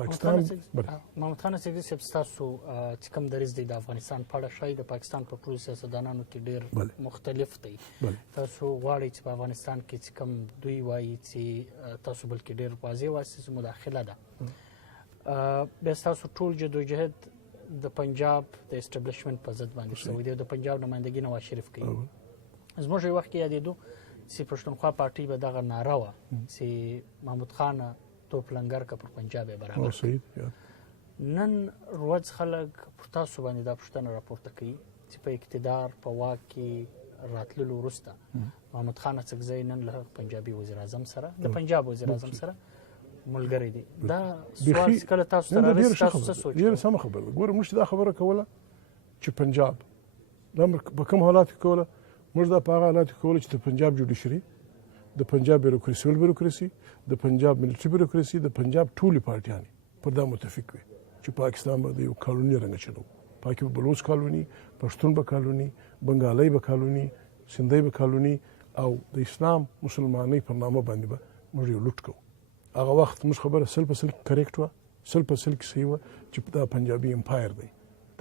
پاکستان محمد خان اسدي صاحب ستاسو چې کوم دریځ دی د افغانستان په اړه شاید د پاکستان په ټولو سیاستدانانو کې ډېر مختلف دی تاسو غواړئ چې په افغانستان کې چې کوم دوی وایي چې تاسو بلکې ډېر واضح وایي چې مداخله ده بیا ستاسو ټول جدوجهد د پنجاب د اسټابلیشمنټ په ضد باندې شوی دی او د پنجاب نمایندګي نواز شریف کوي زموږ یو وخت کې یادېدو چې پښتونخوا پارټي به دغه ناره وه چې محمود خان توپ لنګر که پر پنجاب یې برابر نن ورځ خلک پر تاسو باندې دا پوښتنه راپورته کوي چې په اقتدار په واک کې راتللو وروسته محمود خان اڅکزی نن له پنجابي وزیر اعظم سره د پنجاب وزیر اعظم سره ملګری دی دا سوال چې کله تاسو ته راځي تاسو څه سوچ ډېره سمه خبره ده ګوره موږ دا خبره کوله چې پنجاب دا په کوم حالاتو کې کوله موږ دا په هغه حالاتو کې کوله چې د پنجاب جوډیشري د پنجاب بیروکراسي د پنجاب ملټري بیروکراسي د پنجاب ټولې پارټیانې پر دا متفق وي چې پاکستان به د یو کالوني رنګه چلو پاکي به بلوچ کالوني پښتون به کالوني بنګالۍ به کالوني سندۍ به کالوني او د اسلام مسلمانۍ پر نامه باندې به موږ یو لوټ کوو هغه وخت موږ خبره 100% کریکټ وه 100% کې صحیح وه چې دا پنجابي امپایر دی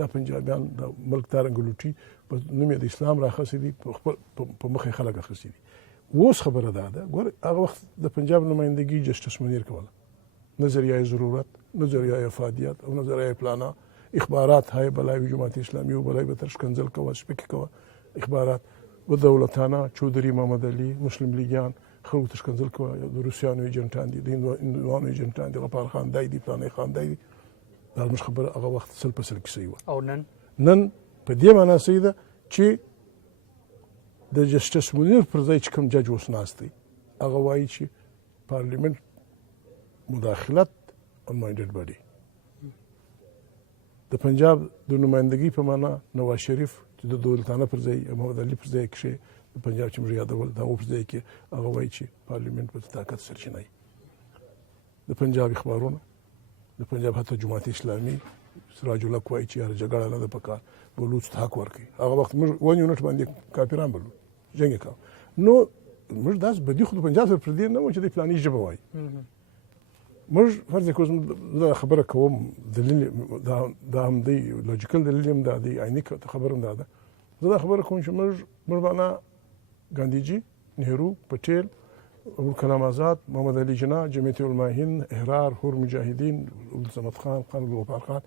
دا پنجابیان د ملک دارنګه لوټي په نوم یې د اسلام راخسي دي په مخ یې خلک اخیستي دي اوس خبره دا ده ګوره هغه وخت د پنجاب نمایندګي جسټس منیر کوله نظریه ضرورت نظریه افادیت او نظریه پلانا اخبارات های بلای جماعت اسلامی و بلای بترش کنزل کوه سپیک کوه اخبارات و دولتانه چودری محمد علی مسلم لیگیان خلکو تشکنزل کوه د روسیانو ایجنټان دي د هندوانو ایجنټان دي غفار خان دی دي پلانې خان دی دا موږ خبره هغه وخت 100% کې صحیح وه او نن په دې معنا صحیح ده چې د جسټس منیر پر ځای چې کوم جج اوس ناست دی هغه وایي چې پارلیمنت مداخلت unminded body د پنجاب د نمایندګۍ په معنا نواز شریف چې د دولتانه پر ځای محمد علي پر ځای کښې د پنجاب چې موږ یادول د هغو پر ځای کې هغه وایي چې پارلیمنت به د طاقت سرچینه وي د پنجاب اخبارونه د پنجاب حتی جماعت اسلامي سراج الحق وایي چې هره جګړه نه ده پکار بلوچ ته حق ورکوي هغه وخت موږ 1 یونټ باندې کافران بلو جنګ یې کاوه نو موږ داسې بدي خو د پنجاب سره پر دې نه وو چې د فلاني ژبه وایي موږ فرض کړو زه خبره کوم دلیل دا هم دی لوجیکل دلیل هم دا دی عیني خبره هم دا ده زه دا خبره کوم چې موږ معنا ګاندیجي نهرو پټیل ابوالکلام آزاد محمد علي جناح جمعیت علماء هند احرار حور مجاهدین عبدالصمد خان خان عبدالغفار خان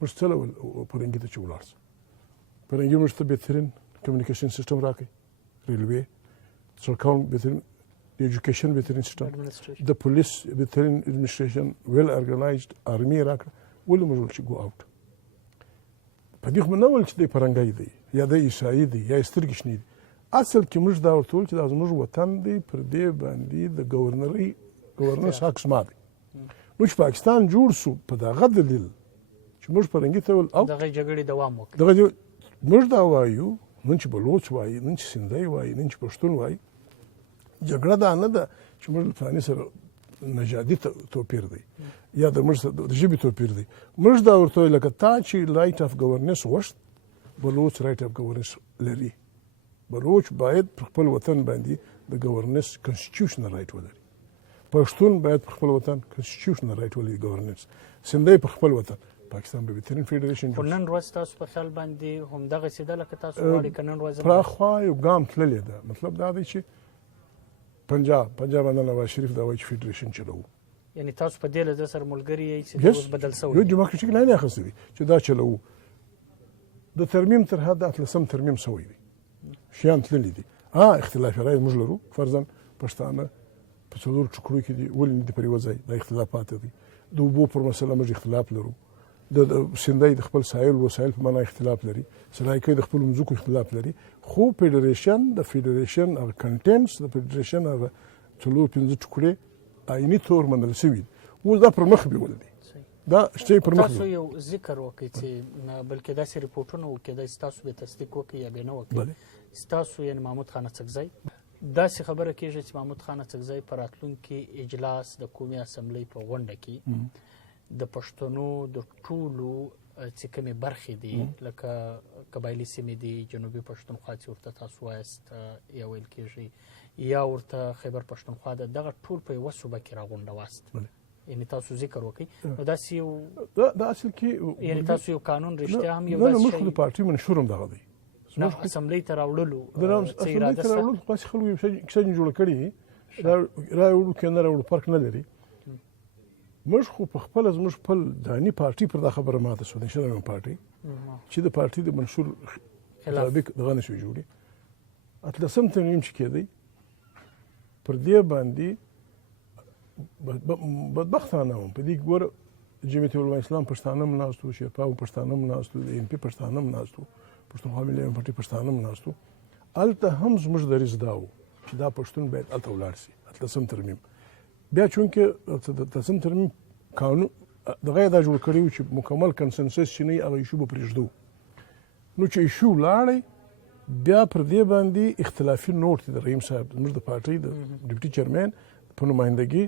موږ څه ډول فرهنګي ته چې ولاړ سو فرهنګي موږ ته بهترین کمیونیکیشن سیستم راکړي ریلوې سرکاون بهترین د ایجوکیشن بهترین سیستم د پولیس بهترین ایڈمنسټریشن ویل ارګنایزډ آرمي راکړه ولې موږ چې ګو آوټ په دې خو نه ول چې د فرهنګي دی یا د عیسایي دی یا سترګې شنې دي اصل کې موږ دا ورته ویل چې دا زموږ وطن دی پر دې باندې د ګورنرس حق زما دی نو چې پاکستان جوړ سو په دغه دلیل چې موږ فرهنګي ته ول او دغه جګړې دوام وکړي دغه موږ دا وایو نن چې بلوچ وایي نن چې سندۍ وایي نن چې پښتون وایي جګړه دا نه ده چې موږ فلاني سره نژادي توپیر دی یا د موږ د ژبې توپیر دی موږ دا ورته وایو لکه تا چې رایټ اف ګورننس غوښت بلوچ رایټ اف ګورننس لري بلوچ باید په خپل وطن باندې د ګورننس کنسټیټیوشنل رایټ ولري پښتون باید په خپل وطن کنسټیټیوشنل رایټ ولري ګورننس سندۍ په خپل وطن پاکستان به بهترین فیډریشن خو نن ورځ تاسو په خیال باندې همدغسې ده لکه تاسو غواړئ که نن ورځ پراخوا یو ګام تللی ده مطلب دا دی چې پنجاب باندې نواز شریف دا وایي چې فیډریشن چلوو یعنی تاسو په دې له ده سره ملګري یئ چې اوس بدل سوی یو ډیموکراټیک لاین یې اخیستی دی چې دا چلوو د ترمیم تر حده 18 ترمیم سوی دی شیان تللی دي اختلاف رای موږ لرو فرضاً پښتانه په څلور ټوکرو کې دي ولې نه دي پر یوه ځای دا اختلافات دي د اوبو پر مسله موږ اختلاف لرو د سندۍ د خپل ساحل وسایل په معنا اختلاف لري سرایکۍ د خپلو مځکو اختلاف لري خو فیډریشن د فیډریشن هغه کنټینټس د فیډریشن هغه څلور پنځه ټوکرې آیني طور منل سوي دي اوس دا پر مخ بیول دي دا شی پر مخ تاسو یو ذکر وکړئ چې بلکې داسې رپورټونه وو کېدای ستاسو به تصدیق وکړي یا به نه وکړي ستاسو یعنې محمود خان اڅکزی داسې خبره کېږي چې محمود خان اڅکزی په راتلونکي اجلاس د قومي اسمبلۍ په غونډه کې د پښتنو د ټولو چې کومې برخې دي لکه قبایلي سیمې دي جنوبي پښتونخوا چې ورته تاسو وایاست یا ویل کېږي یا ورته خیبر پښتونخوا ده دغه ټول په یوه صوبه کې راغونډه واست یعنی تاسو ذکر وکړئ نو داسې یو دا اصل کې یعنی تاسو یو قانون رښتیا هم یو نه داسې موږ خو د پارټي منشور هم دغه دی نه اسمبلی ته راوړلو څه اراده شته خاص خلکو یو څه جوړ کړي راوړو کنه راوړو فرق نه لري موږ خو په خپل از موږ خپل دانی پارټي پر دا خبره ماته شو نشو پارټي چې د پارټي د منشور مطابق دغه نشو جوړي اتلسم تنظیم چې کېدی پر دې باندې بدبختانه وم په دې ګوره جمعیت العلماء اسلام پښتانه مناستو شیرپاو پښتانه مناستو ان پی پښتانه مناستو پښتونخوا ملي پارټي پښتانه مناستو الته هم زموږ دریځ دا و چې دا پښتون باید الته ولاړ شي اتلسم ترمیم بیا چونکه اتلسم ترمیم قانون دغه دا جوړ کړی و چې مکمل کنسنسس چې نه هغه ایشو به پرېږدو نو چې ایشو لاړی بیا پر دې باندې اختلافي نوټ د رحیم صاحب زموږ د پارټۍ د ډیپټي چیرمن په نمایندګي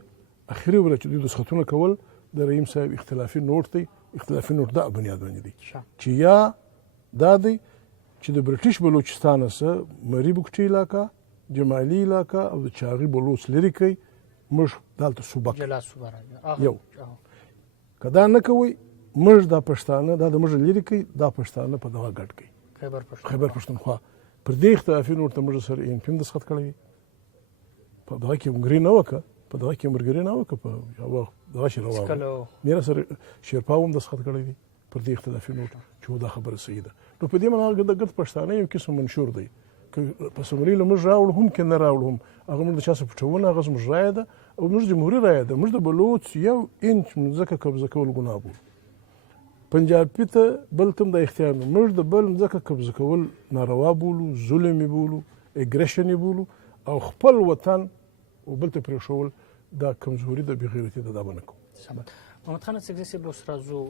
اخري ورځ چې دوی د سختونه کول د رحیم صاحب اختلافي نوټ دی اختلافي نوټ دا بنیاد باندې دی چې یا دا دی چې د برټش بلوچستان سره مری بوکټي علاقہ جمالي علاقہ او د چاغي بلوچ لري کوي موږ دلته صوبک جلا صوبه یو کدا نه کوي موږ د پښتانه دا د موږ لري کوي دا پښتانه په دغه ګډ کوي خیبر پښتونخوا پر دې اختلافي نور ته موږ سره ان پم د سخت کړی په دغه کې مګری نه وکړه په دغه کې مرګری نه وکړه په یو دغه شی راوړل میرا سره شیرپاوم د سخت کړی پر دې اختلافي نور چې دا خبره صحیح ده نو په دې معنی د ګډ پښتانه یو قسم منشور دی په سمري له موږ راوړ هم کې نه راوړ هم هغه موږ د چا څه پټونه هغه موږ رایه ده او موږ جمهوریت رایه ده موږ د بلوچ یو انچ ځکه قبضه کول ګناه بو پنجابي ته بل تم د اختیار نه موږ د بل ځکه قبضه کول ناروا بولو ظلم بولو اګریشن بولو او خپل وطن او بل ته پرېښول دا کمزوري د بغیرتي د دابه نه کوو محمد خان سګزي صاحب اوس راځو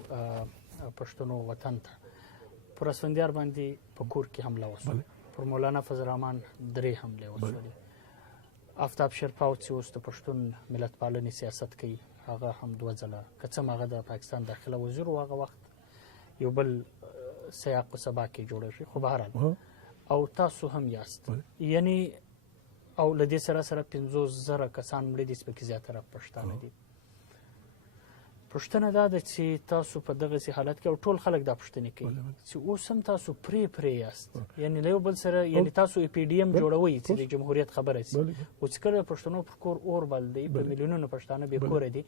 پښتنو وطن ته پر اسفندیار باندې په کور کې حمله وشوه پر مولانا فضل الرحمن 3 حمله وشولې آفتاب شیرپاو چې اوس د پښتون ملت پالنې سیاست کوي هغه هم 2 ځله که څه هغه د پاکستان داخله وزیر و هغه وخت یو بل سیاق و سبا کې جوړ شي خو بهرحال او تاسو هم یاست یعنی او لدې سره 50,000 کسان مړه دي چې زیاتره پښتانه دي پښتنه دا ده چې تاسو په دغه حالت کې او ټول خلک دا پښتني کوي چې اوس هم تاسو پرې یاست یعنی له بل سره یعنی تاسو پی ډی ام جوړوي چې د جمهوریت خبره شي او چې کله پښتنو پر کور اور بل دی په میلیونونو پښتانه به کور دي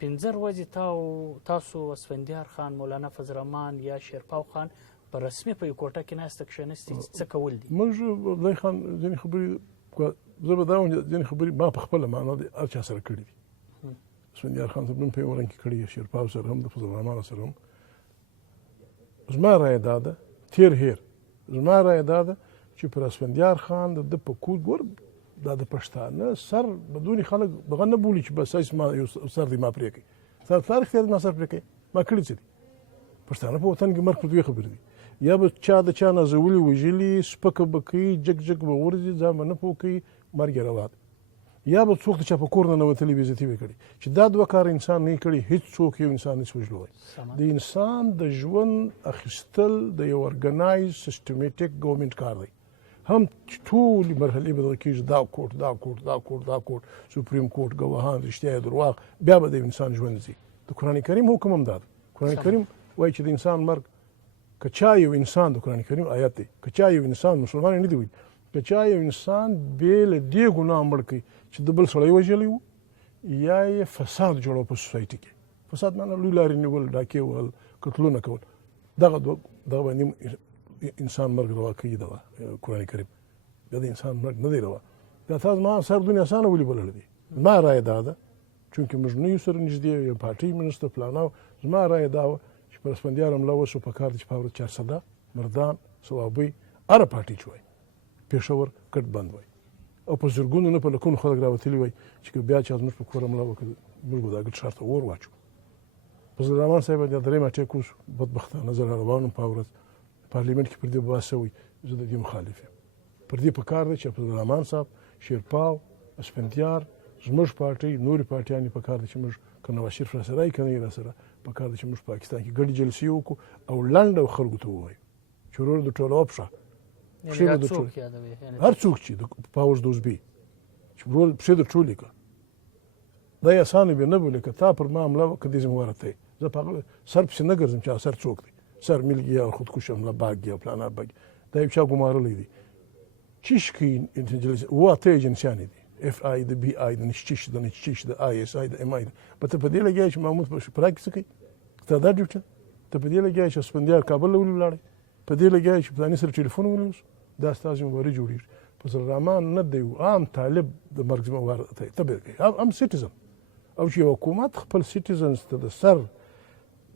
15 ورځې تاسو اسفندیار خان مولانا فضل الرحمن یا شیرپاو خان په رسمي په کوټه کې ناست کښنستي څه کول دي موږ زای خان ځینې خبرې زه به دا ځینې خبرې ما په خپل معنا د ارچا سره کړې دي اسفندیار خان صاحب په ورن کې کړی شیرپاو سره هم د فضل الرحمن سره هم زما رایه دا ده تیر هیر زما رایه دا ده چې پر اسفندیار خان د په کود ګور دا د پښتانه سر بدوني خلک دغه نه بولی چې بس اسما یو سر دی ما پرې کوي تاریخ ته ما سر پرې کوي ما کړی څه دي پښتانه په وطن کې مرګ په دوی خبرې دي یا به چا د چا نازولي وژلي سپکه به کوي جګ جګ به ورځي ځان به نه پوه کوي مرګ یې روا ده یا به څوک د چا په کور نه ننوتلي بېعزتي به کړي چې دا 2 کار انسان نه کړي هیڅ څوک یو انسان نشي وژلوی د انسان د ژوند اخیستل د یو ارګنایز سیستماتیک ګورنمنت کار دی هم ټول مرحلې به دغه کېږي دا کوټ سپریم کورټ ګواهان رښتیا درواغ بیا به د انسان ژوند ځي د قرآن کریم حکم هم دا قرآن کریم وایي چې د انسان مرګ که چا یو انسان د قرآن کریم آیت دی که چا یو انسان مسلمان نه دی وایي که چا یو انسان بې له دې ګناه مړ کړي چې د بل سړی وژلی و یا یې فساد جوړو په سوسایټي کې فساد معنی لوی لارې نیول ډاکې وهل قتلونه کول دغه باندې انسان مرګ روا کوي دغه قرآن کریم دا د انسان مرګ نه دی روا دا تاسو ما سر دنیا اسانه ولې بلل دي ما رایه دا ده چونکې موږ نه یو سره نږدې یو پارټي منسټر پلاناو زما رایه دا وه چې پر اسفندیار حمله وشو په کار ده چې په ورځ 400 مردان صوابۍ هره پارټي چې وایي پېښور کټ بند وایي او په زرګونو نه په لکونو خلک راوتلي وای چې بیا چې زموږ په کور حمله وکړي موږ به دا ګډ ښار ته اور واچو فضل الرحمن صاحب د درېیم اټیک وشو بدبختانه زه روانم په ورځ پارلیمنټ کې پر دې بحث شوی زه د دې مخالف یم پر دې پکار دی چې فضل الرحمن صاحب شیرپاو اسفندیار زموږ پارټۍ نورې پارټیانې پکار دی چې موږ که نواز شریف راسره یې که نه یې راسره پکار دی چې موږ پاکستان کې ګډې جلسې وکړو او لنډ او خلکو ته ووایو چې ورور د ټولو پښه هر څوک چې د پاوز دوزبي چې ورور پښې در ټولې کړه دا یې اسانه به نه بولي که تا پر ما حمله وکړه دې ذمه وار ته یې زه په هغه سر پسې نه ګرځم چې سر څوک دی سر مل گیا اور خودکش حمله باگ گیا فلانا باگ دا یو چا ګمارلی دی چیشکی و اته ایجنسیانې دي اف آی د بی آی د نشچیش د نشچیش د آی اس آی د ام آی په ته په دې لګیا چې محمود په پراکټس کوي ته دا ډیوټه ته په دې لګیا چې سپندیار کابل له ولاړ په دې لګیا چې پلاني سره ټلیفون ونیوس دا ستاسو مباري جوړیږي په سر رحمان نه دی عام طالب د مرګ ذمہ وار ته تبه کوي ام سټیزن او چې حکومت خپل سټیزنز ته د سر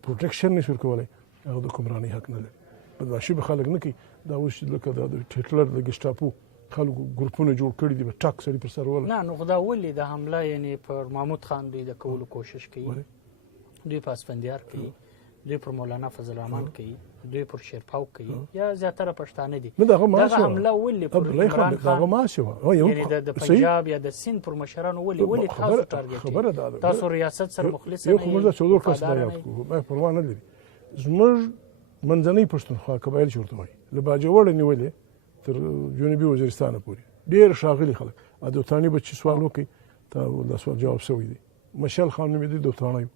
پروټیکشن نشي ورکولای هغه د کومراني حق نه لري بدمعشي به خلک نه کوي دا اوس لکه د هټلر د ګشتاپو خلکو ګروپونه جوړ کړي دي به ټاک سړي پر سر ولا نه نو خدا ولې د حمله یعنی پر محمود خان دوی د کولو کوشش کوي دوی په اسفندیار کوي دوی پر مولانا فضل الرحمن کوي دوی پر شیرپاو کوي یا زیاتره پښتانه دي دغه حمله ولې پر عمران خان یعنی د پنجاب یا د سند پر مشرانو ولې تاسو ټارګټ تاسو ریاست سره مخلص یو کوم ځای څلور کس دا یاد کو ما پروا نه لري زموږ منځنۍ پښتونخوا قبایل شورته وایي له باجوړ نیولې تر جنوبي وزیرستان پورې ډېر ښاغلي خلک ا دوتانی به چې سوال وکړي ته د سوال جواب شوی دی مشال خان نومېده دوتانی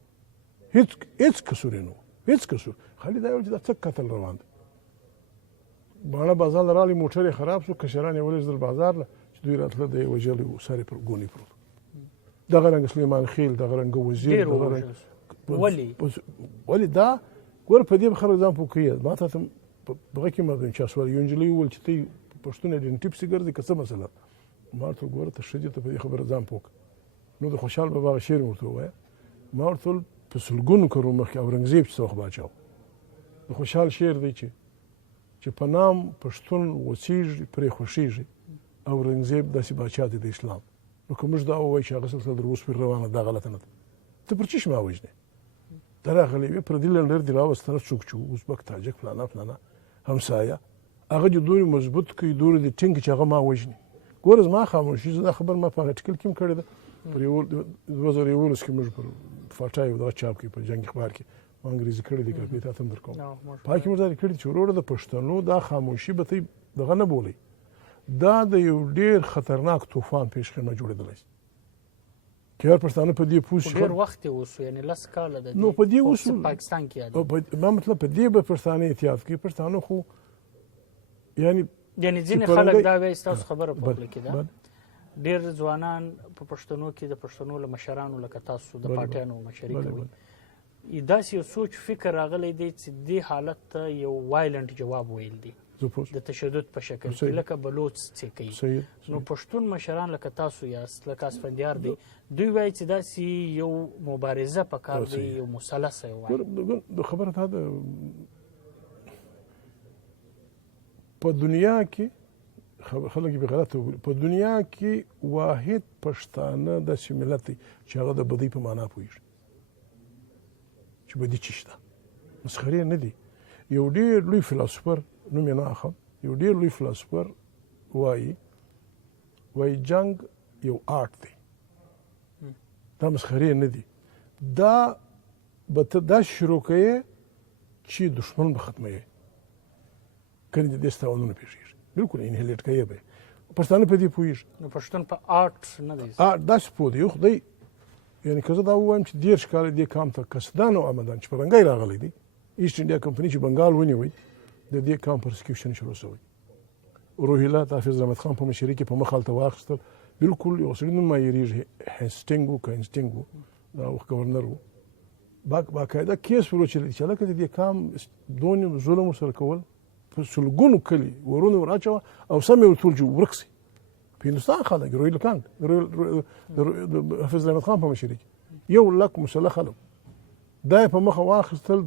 هیڅ قصور نه هیڅ قصور خالي دا یو چې دا څه قتل روان دی باڼه بازار راغلی موټر یې خراب شو کشران یې ولېږدل بازار له چې دوی راتله د یې وژلی و سر یې پر ګونې پروت دغه رنګه سلیمان خیل دغه رنګه وزیر ولې دا ګوره په دې به خلک ځان پوه کوي ما ته دغه کې مردم چا سوال یو نجلۍ وویل چې ته پښتون ایډنټي پسې ګرځې که څه مسله ما ورته ګوره ته ښه دي ته په دې خبره ځان پوه کړه نو د خوشحال بابا هغه شعر مې ورته ووایه ما ورته وویل په سلګونو کلونو مخکې اورنګزیب چې څه وخت باچا و د خوشحال شعر دی چې په نام پښتون اوسېږي پرې خوښېږي اورنګزیب داسې باچا دی د اسلام نو که موږ دا ووایو چې هغه سلسله در اوس پورې روانه دا غلطه نه ده ته پر چی ما وژنې ته راغلی وې پردي لنډر دې راوستله څوک چې ازبک تاجک فلانه همسایه هغه دې دومره مضبوط کړي دومره دې ټینګ چې هغه ما وژني ګوره زما خاموشي زه دا خبر ما په هغه ټکل کې هم کړې ده پر 2011 کې موږ پر فاټا یو دغه چاپ کې په جنګ اخبار کې ما انګریزي کړی دی کاپي ته هم درکوم پای کې موږ دا کړی چې وروره د پښتنو دا خاموشي به ته دغه نه بولئ دا د یو ډېر خطرناک طوفان پیشخیمه جوړېدلی شي که هر پښتانه په دې پوه شي ډېر وخت یې وسو یعنې 10 کاله د نو په دې وسو پاکستان کې ما مطلب په دې به پښتانه احتیاط کوي پښتانه خو یعنی ځینې خلک دا وایي ستاسو خبره په خوله کې ده ډېر ځوانان په پښتنو کې د پښتنو له مشرانو لکه تاسو د پارټیانو مشري کوي داسې یو سوچ فکر راغلی دی چې دې حالت ته یو وایلنټ جواب ویل دی د تشدد په شکل کې لکه بلوچ څه کوي نو پښتون مشران لکه تاسو یاست لکه اسفندیار دی دوی وایي چې داسې یو مبارزه پکار دی یو مثلث یې خبره دا ده په دنیا کې خلک به غلطه وایي په دنیا کې واحد پښتانه داسې ملت دی چې هغه د بدۍ په معنا پوهېږي چې بدي څه شته مسخرې نه دي یو ډېر لوی فلسفر نوم یې نه اخلم یو ډېر لوی فلسفر وایي جنګ یو آرټ دی دا مسخرې نه دي دا به ته داسې شروع کوې چې دښمن به ختموې کنې د دې ستاونونه پېښېږي بالکل انهیلیټ کوي به پښتانه په دې پوهېږي نو پښتون په آرټ نه دی داسې پوه دی یو خدای یعنې که زه دا ووایم چې 30 کاله دې کام ته قصدان او عمدان چې په رنګی راغلی دی ایسټ انډیا کمپنۍ چې بنګال ونیوی د دې کام پرسکیوشن شروع شوی روهیله حافظ رحمت خان په مشرۍ کې په مخ هلته واخیستل بالکل یو سړي نوم مایریږي هسټینګ و که هسټینګ و دا وخت ګورنر و باقاعده کیس وروچلی چې هلکه د دې کام دونې ظلم ورسره کول په سلګونو کلي ورونه ور اچوه او سم یې ورته ویل چې ورک سي په هندوستان خلک روهیله کانګ حافظ رحمت خان په مشرۍ کې 1 لک مسلح خلک دا یې په مخه واخیستل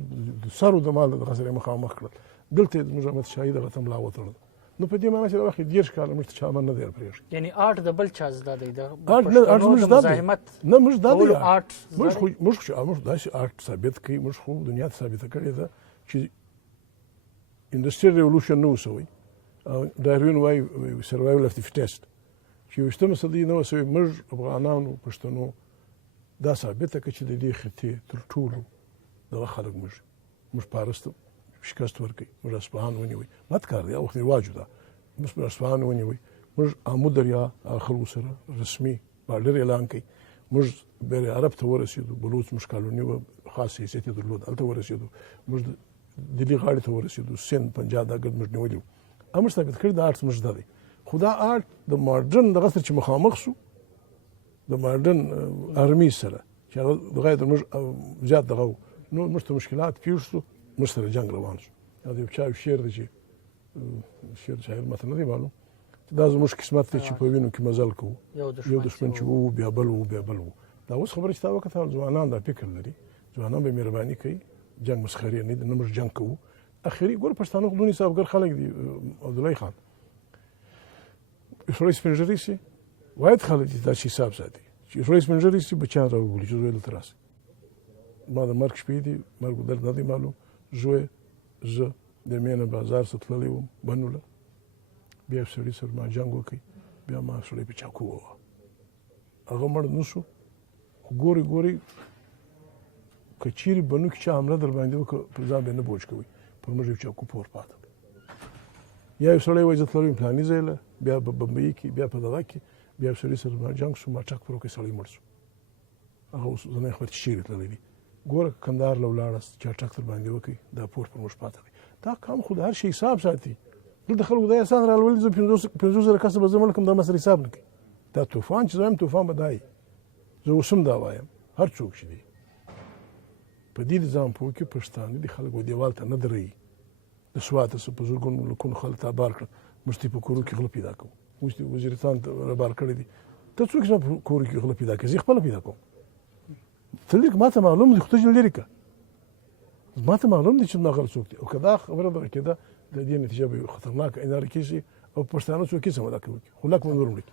د سرو د مال دغه سره یې مخامخ کړل دلته یې زموږ احمد شاهي دغه ته ملا وتړل نو په دې معنی چې دا وخت 30 کاله موږ ته چا امن نه دی پرېښی یعنې آرټ د بل چا زده دی د پښتنو د مزاحمت نه موږ دا دی موږ داسې آرټ ثابت کوي موږ خو دنیا ته ثابته کړې ده چې انډسټریل ریولوشن نه و سوی ډاروین وایي سروایول اف د فټیسټ چې 20مه صدۍ نه وه سوې موږ افغانانو پښتنو دا ثابته کړه چې د دې خطې تر ټولو دغه خلک موږ پارس ته شکست ورکوي موږ اصفهان ونیوی بد کار دی وخت رواج ده موږ اصفهان ونیوی موږ آمو دریا خلکو سره رسمي بارډر اعلان کړي موږ بیر عرب ته ورسېدو، بلوڅ موږ کالوني وه، خاص حیثیت یې درلود، هلته ورسېدو. موږ دلي غاړې ته ورسېدو، سند پنجاب دا ګرد موږ نیولي وو. موږ ثابت کړي دا آرټ زموږ دی، خو دا آرټ د ماډرن دغه سره چې مخامخ شو د ماډرن ارمي سره چې هغه دغه د موږ زیات دغه و، نو موږ ته مشکلات پیښ شو، موږ سره جنګ روان شو. دا د یو چا شعر دی چې شعر شاعر ماته نه دی معلوم، دا زموږ قسمت دی چې په وینو کې مزل کوو، یو دښمن چې وو بیا بل وو بیا بل وو. دا اوس خبره چې تا وکتل ځوانان دا فکر لري، ځوانان به مهرباني کوي، جنګ مسخرې نه دی، نه موږ جنګ کوو. اخري ګوره پښتانه خو دونې صاحبګر خلک دي، عبدالله خان سړی سپین ږیری سي واحد خلک دي دا چې حساب ساتي چې سړی سپین ږیری سي بچیان راوبولي چې زوی دلته راسي. ما د مرګ شپې دي، مرګ درد نه دی معلوم. زوی زه د مینه بازار څخه تللی وم بنوله، بیا سړي سره ما جنګ وکړ، بیا ما سړی په چاقو وواهه، هغه مړ نه شو. خو ګورې ګورې که چیرې بنو کې چا حمله در باندې وکړه پر ځان به نه بوج کوئ، پر موږ یو چاقو پور پاته. یا یو سړی وایي زه تللی یم فلاني ځای له، بیا په بمبئی کې، بیا په دغه کې، بیا سړي سره ما جنګ شو، ما ټک پر وکړ، سړی مړ شو. هغه اوس زنی خبر چې چیرې تللی دي. ګوره کندهار له ولاړاست، چا ټک در باندې وکړئ، دا پور پر موږ پاته دی. دا کام خو د هر شي حساب ساتي. دلته خلکو دا احسان راولي زه 50,000 کسه به زه مړ کړم، دا مسله حساب نه کوي. دا طوفان چې زه وایم طوفان به دا وي، زه اوس هم دا وایم، هر څوک چې دی په دې ځان پوه کړي پښتانه دي خلک دیوال ته نه درېږي. د سواته څه په زرګونو لکونو خلک تابار کړل، موږ ته په کورو کې غله پیدا کوو، موږ ته وزیرستان ته رابار کړی دي. ته څوک چې په کورو کې غله پیدا کوي، زه خپله پیدا کوم. ته لږ ما ته معلوم دي، خو ته لرې کړه، ما ته معلوم دي چې زما غل څوک دي. او که دا خبره دغه کېده د دې نتیجه به خطرناکه اناره کېږي او پښتانه څوک هېڅ هم دا کوي، خو لک به نور وړي.